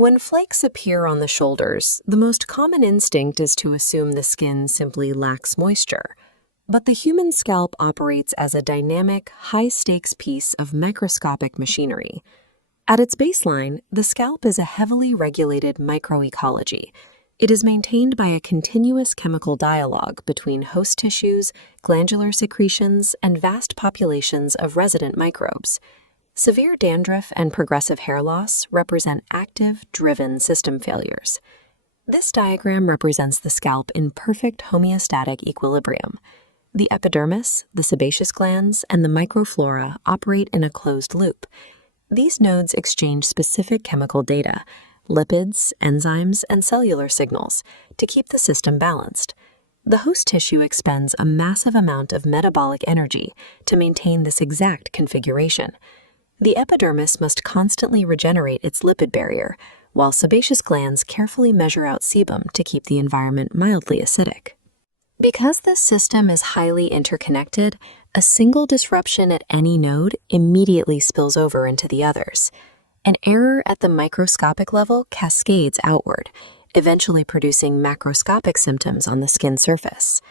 When flakes appear on the shoulders, the most common instinct is to assume the skin simply lacks moisture. But the human scalp operates as a dynamic, high-stakes piece of microscopic machinery. At its baseline, the scalp is a heavily regulated microecology. It is maintained by a continuous chemical dialogue between host tissues, glandular secretions, and vast populations of resident microbes. Severe dandruff and progressive hair loss represent active, driven system failures. This diagram represents the scalp in perfect homeostatic equilibrium. The epidermis, the sebaceous glands, and the microflora operate in a closed loop. These nodes exchange specific chemical data, lipids, enzymes, and cellular signals, to keep the system balanced. The host tissue expends a massive amount of metabolic energy to maintain this exact configuration. The epidermis must constantly regenerate its lipid barrier, while sebaceous glands carefully measure out sebum to keep the environment mildly acidic. Because this system is highly interconnected, a single disruption at any node immediately spills over into the others. An error at the microscopic level cascades outward, eventually producing macroscopic symptoms on the skin surface.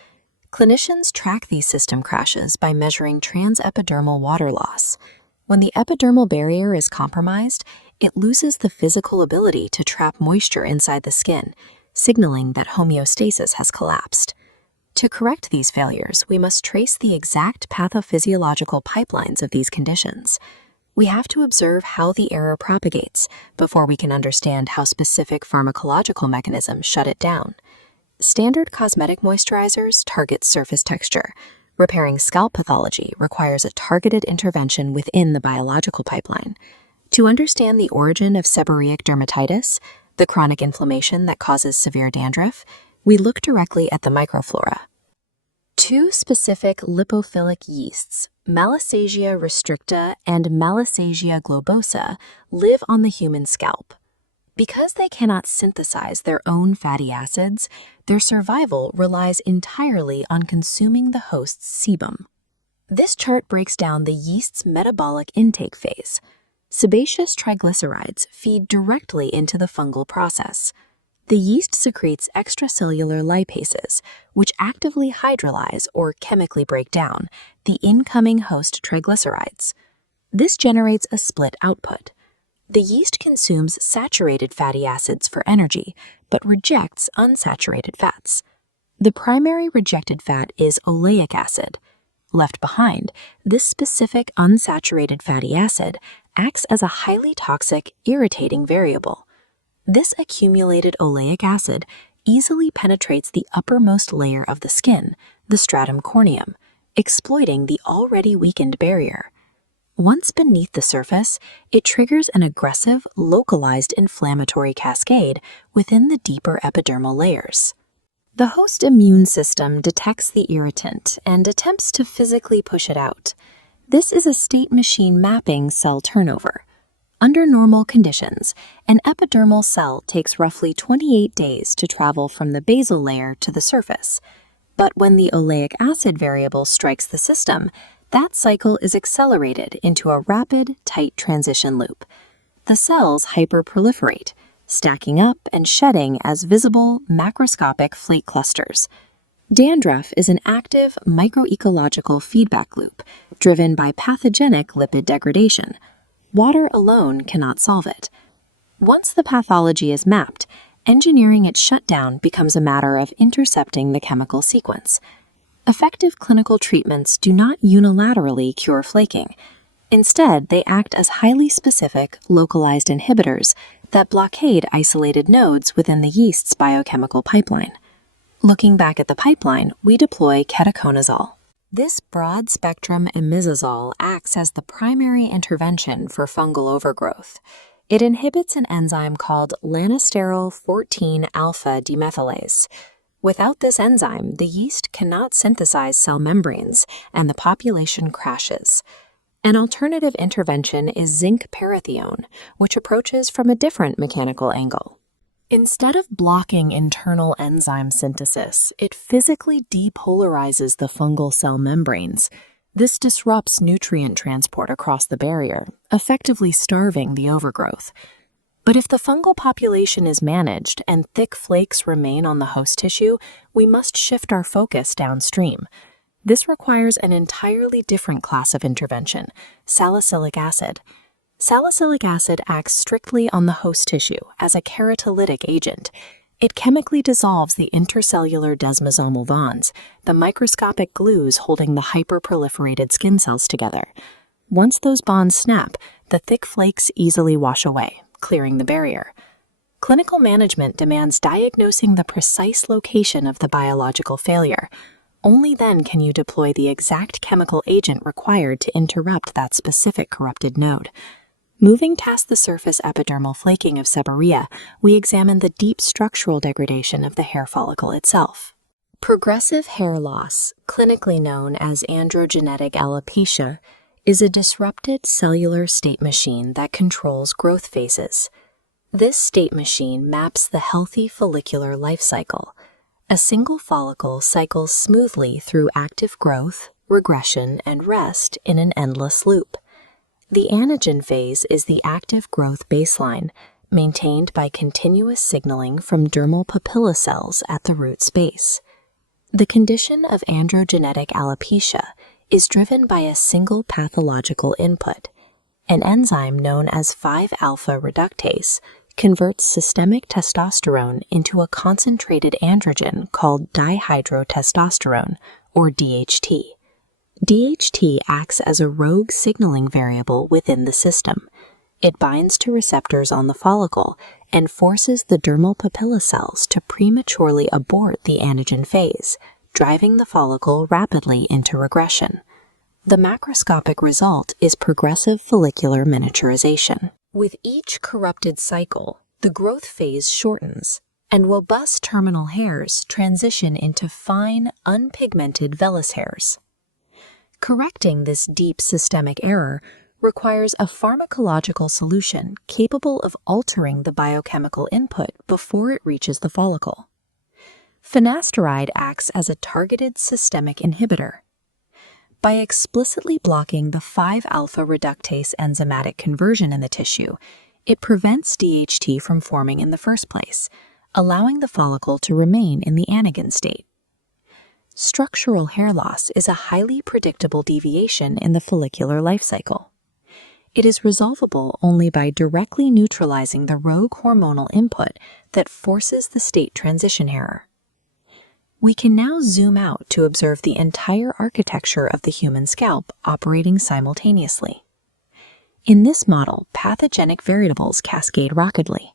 Clinicians track these system crashes by measuring transepidermal water loss. When the epidermal barrier is compromised, it loses the physical ability to trap moisture inside the skin, signaling that homeostasis has collapsed. To correct these failures, we must trace the exact pathophysiological pipelines of these conditions. We have to observe how the error propagates before we can understand how specific pharmacological mechanisms shut it down. Standard cosmetic moisturizers target surface texture. Repairing scalp pathology requires a targeted intervention within the biological pipeline. To understand the origin of seborrheic dermatitis, the chronic inflammation that causes severe dandruff, we look directly at the microflora. Two specific lipophilic yeasts, Malassezia restricta and Malassezia globosa, live on the human scalp. Because they cannot synthesize their own fatty acids, their survival relies entirely on consuming the host's sebum. This chart breaks down the yeast's metabolic intake phase. Sebaceous triglycerides feed directly into the fungal process. The yeast secretes extracellular lipases, which actively hydrolyze or chemically break down the incoming host triglycerides. This generates a split output. The yeast consumes saturated fatty acids for energy, but rejects unsaturated fats. The primary rejected fat is oleic acid. Left behind, this specific unsaturated fatty acid acts as a highly toxic, irritating variable. This accumulated oleic acid easily penetrates the uppermost layer of the skin, the stratum corneum, exploiting the already weakened barrier. Once beneath the surface, it triggers an aggressive, localized inflammatory cascade within the deeper epidermal layers. The host immune system detects the irritant and attempts to physically push it out. This is a state machine mapping cell turnover. Under normal conditions, an epidermal cell takes roughly 28 days to travel from the basal layer to the surface. But when the oleic acid variable strikes the system, that cycle is accelerated into a rapid, tight transition loop. The cells hyperproliferate, stacking up and shedding as visible, macroscopic flake clusters. Dandruff is an active micro-ecological feedback loop driven by pathogenic lipid degradation. Water alone cannot solve it. Once the pathology is mapped, engineering its shutdown becomes a matter of intercepting the chemical sequence. Effective clinical treatments do not unilaterally cure flaking. Instead, they act as highly specific, localized inhibitors that blockade isolated nodes within the yeast's biochemical pipeline. Looking back at the pipeline, we deploy ketoconazole. This broad-spectrum imizazole acts as the primary intervention for fungal overgrowth. It inhibits an enzyme called lanosterol 14-alpha demethylase. Without this enzyme, the yeast cannot synthesize cell membranes, and the population crashes. An alternative intervention is zinc parathione, which approaches from a different mechanical angle. Instead of blocking internal enzyme synthesis, it physically depolarizes the fungal cell membranes. This disrupts nutrient transport across the barrier, effectively starving the overgrowth. But if the fungal population is managed and thick flakes remain on the host tissue, we must shift our focus downstream. This requires an entirely different class of intervention, salicylic acid. Salicylic acid acts strictly on the host tissue as a keratolytic agent. It chemically dissolves the intercellular desmosomal bonds, the microscopic glues holding the hyperproliferated skin cells together. Once those bonds snap, the thick flakes easily wash away, clearing the barrier. Clinical management demands diagnosing the precise location of the biological failure. Only then can you deploy the exact chemical agent required to interrupt that specific corrupted node. Moving past the surface epidermal flaking of seborrhea, we examine the deep structural degradation of the hair follicle itself. Progressive hair loss, clinically known as androgenetic alopecia, is a disrupted cellular state machine that controls growth phases. This state machine maps the healthy follicular life cycle. A single follicle cycles smoothly through active growth, regression, and rest in an endless loop. The anagen phase is the active growth baseline, maintained by continuous signaling from dermal papilla cells at the root space. The condition of androgenetic alopecia is driven by a single pathological input. An enzyme known as 5-alpha reductase converts systemic testosterone into a concentrated androgen called dihydrotestosterone, or DHT. DHT acts as a rogue signaling variable within the system. It binds to receptors on the follicle and forces the dermal papilla cells to prematurely abort the anagen phase, driving the follicle rapidly into regression. The macroscopic result is progressive follicular miniaturization. With each corrupted cycle, the growth phase shortens, and robust terminal hairs transition into fine, unpigmented vellus hairs. Correcting this deep systemic error requires a pharmacological solution capable of altering the biochemical input before it reaches the follicle. Finasteride acts as a targeted systemic inhibitor. By explicitly blocking the 5-alpha reductase enzymatic conversion in the tissue, it prevents DHT from forming in the first place, allowing the follicle to remain in the anagen state. Structural hair loss is a highly predictable deviation in the follicular life cycle. It is resolvable only by directly neutralizing the rogue hormonal input that forces the state transition error. We can now zoom out to observe the entire architecture of the human scalp operating simultaneously. In this model, pathogenic variables cascade rapidly.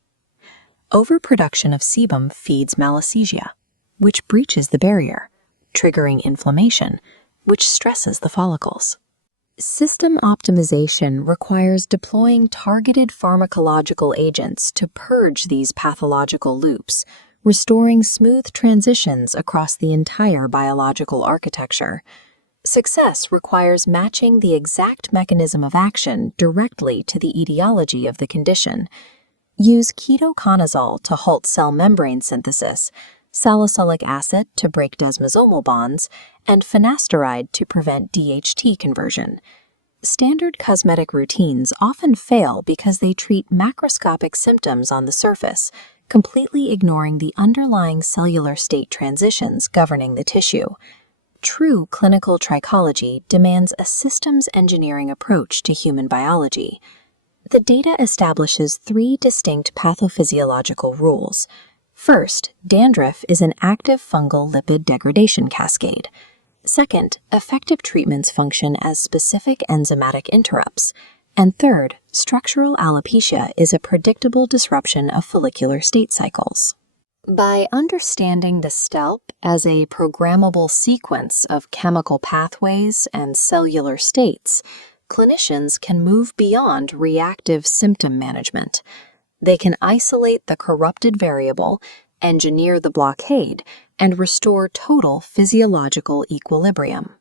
Overproduction of sebum feeds Malassezia, which breaches the barrier, triggering inflammation, which stresses the follicles. System optimization requires deploying targeted pharmacological agents to purge these pathological loops, restoring smooth transitions across the entire biological architecture. Success requires matching the exact mechanism of action directly to the etiology of the condition. Use ketoconazole to halt cell membrane synthesis, salicylic acid to break desmosomal bonds, and finasteride to prevent DHT conversion. Standard cosmetic routines often fail because they treat macroscopic symptoms on the surface, completely ignoring the underlying cellular state transitions governing the tissue. True clinical trichology demands a systems engineering approach to human biology. The data establishes 3 distinct pathophysiological rules. First, dandruff is an active fungal lipid degradation cascade. Second, effective treatments function as specific enzymatic interrupts. And third, structural alopecia is a predictable disruption of follicular state cycles. By understanding the scalp as a programmable sequence of chemical pathways and cellular states, clinicians can move beyond reactive symptom management. They can isolate the corrupted variable, engineer the blockade, and restore total physiological equilibrium.